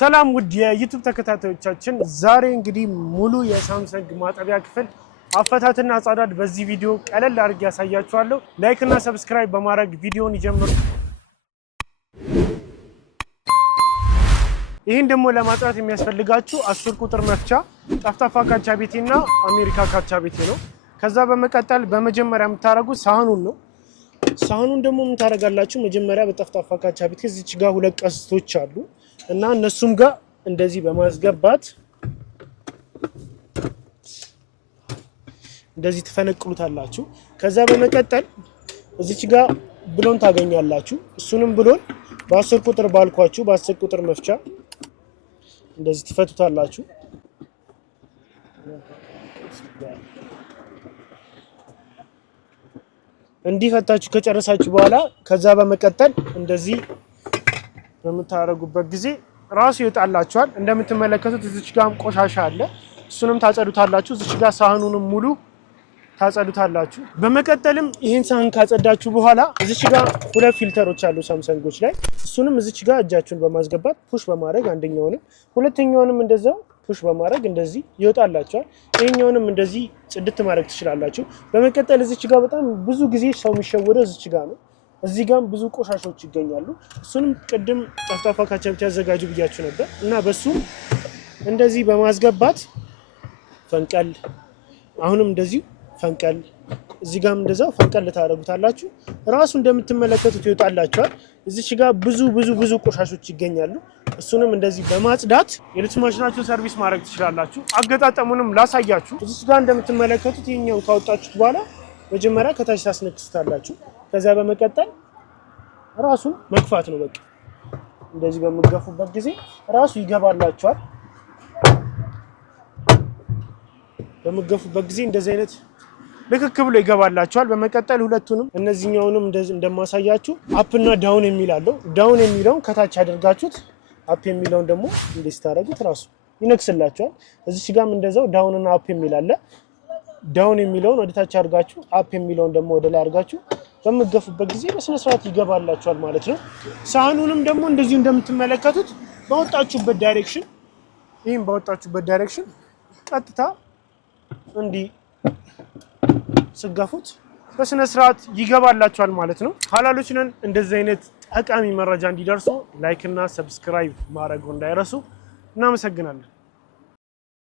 ሰላም ውድ የዩቲዩብ ተከታታዮቻችን ዛሬ እንግዲህ ሙሉ የሳምሰንግ ማጠቢያ ክፍል አፈታትና አጻዳድ በዚህ ቪዲዮ ቀለል አድርጌ ያሳያችኋለሁ። ላይክ እና ሰብስክራይብ በማድረግ ቪዲዮውን ይጀምሩ። ይሄን ደግሞ ለማጥራት የሚያስፈልጋችሁ 10 ቁጥር መፍቻ፣ ጠፍጣፋ ካቻቤቴና አሜሪካ ካቻቤቴ ነው። ከዛ በመቀጠል በመጀመሪያ የምታረጉት ሳህኑን ነው። ሳህኑን ደግሞ ምን ታረጋላችሁ? መጀመሪያ በጠፍጣፋ ካቻቤቴ እዚች ጋር ሁለት ቀስቶች አሉ እና እነሱም ጋር እንደዚህ በማስገባት እንደዚህ ትፈነቅሉታላችሁ። ከዛ በመቀጠል እዚች ጋር ብሎን ታገኛላችሁ። እሱንም ብሎን በ10 ቁጥር ባልኳችሁ በ10 ቁጥር መፍቻ እንደዚህ ትፈቱታላችሁ። እንዲፈታችሁ ከጨረሳችሁ በኋላ ከዛ በመቀጠል እንደዚህ በመታረጉበት ጊዜ ራሱ ይወጣላችኋል። እንደምትመለከቱት እዚች ጋር ቆሻሻ አለ። እሱንም ታጸዱታላችሁ። እዚች ጋር ሳህኑንም ሙሉ ታጸዱታላችሁ። በመቀጠልም ይሄን ሳህን ካጸዳችሁ በኋላ እዚች ጋር ሁለት ፊልተሮች አሉ ሳምሰንጎች ላይ። እሱንም እዚች ጋር እጃችሁን በማስገባት ፑሽ በማድረግ አንደኛውንም ሁለተኛውንም እንደዛው ፑሽ በማድረግ እንደዚህ ይወጣላችኋል። ይሄኛውንም እንደዚህ ጽድት ማድረግ ትችላላችሁ። በመቀጠል እዚች ጋር በጣም ብዙ ጊዜ ሰው የሚሸወደው እዚች ጋር ነው። እዚህ ጋር ብዙ ቆሻሾች ይገኛሉ። እሱንም ቅድም ጠፍጣፋ ካቻቤቴ ያዘጋጁ ብያችሁ ነበር እና በሱ እንደዚህ በማስገባት ፈንቀል፣ አሁንም እንደዚህ ፈንቀል፣ እዚህ ጋርም እንደዛው ፈንቀል ታደርጉታላችሁ። ራሱ እንደምትመለከቱት ይወጣላችኋል። እዚች ጋር ብዙ ቆሻሾች ይገኛሉ። እሱንም እንደዚህ በማጽዳት የልብስ ማሽናችሁን ሰርቪስ ማድረግ ትችላላችሁ። አገጣጠሙንም ላሳያችሁ። እዚች ጋር እንደምትመለከቱት ይሄኛው ካወጣችሁት በኋላ መጀመሪያ ከታች ታስነክሱታላችሁ። ከዛ በመቀጠል ራሱን መግፋት ነው። በቃ እንደዚህ በመገፉበት ጊዜ ራሱ ይገባላችኋል። በመገፉበት ጊዜ እንደዚህ አይነት ልክክ ብሎ ይገባላችኋል። በመቀጠል ሁለቱንም እነዚህኛውንም እንደማሳያችሁ አፕ እና ዳውን የሚል አለው። ዳውን የሚለውን ከታች አድርጋችሁት አፕ የሚለውን ደግሞ እንደዚህ ታደርጉት ራሱ ይነክስላችኋል። እዚች ጋርም እንደዛው ዳውን እና አፕ የሚል አለ። ዳውን የሚለውን ወደ ታች አድርጋችሁ አፕ የሚለውን ደግሞ ወደ ላይ አድርጋችሁ በመገፉበት ጊዜ በስነ ስርዓት ይገባላችኋል ማለት ነው። ሳህኑንም ደግሞ እንደዚሁ እንደምትመለከቱት በወጣችሁበት ዳይሬክሽን ይሄን በወጣችሁበት ዳይሬክሽን ቀጥታ እንዲህ ስገፉት በስነ ስርዓት ይገባላችኋል ማለት ነው። ሐላሎች ነን። እንደዚህ አይነት ጠቃሚ መረጃ እንዲደርሱ ላይክ እና ሰብስክራይብ ማድረግ እንዳይረሱ። እናመሰግናለን።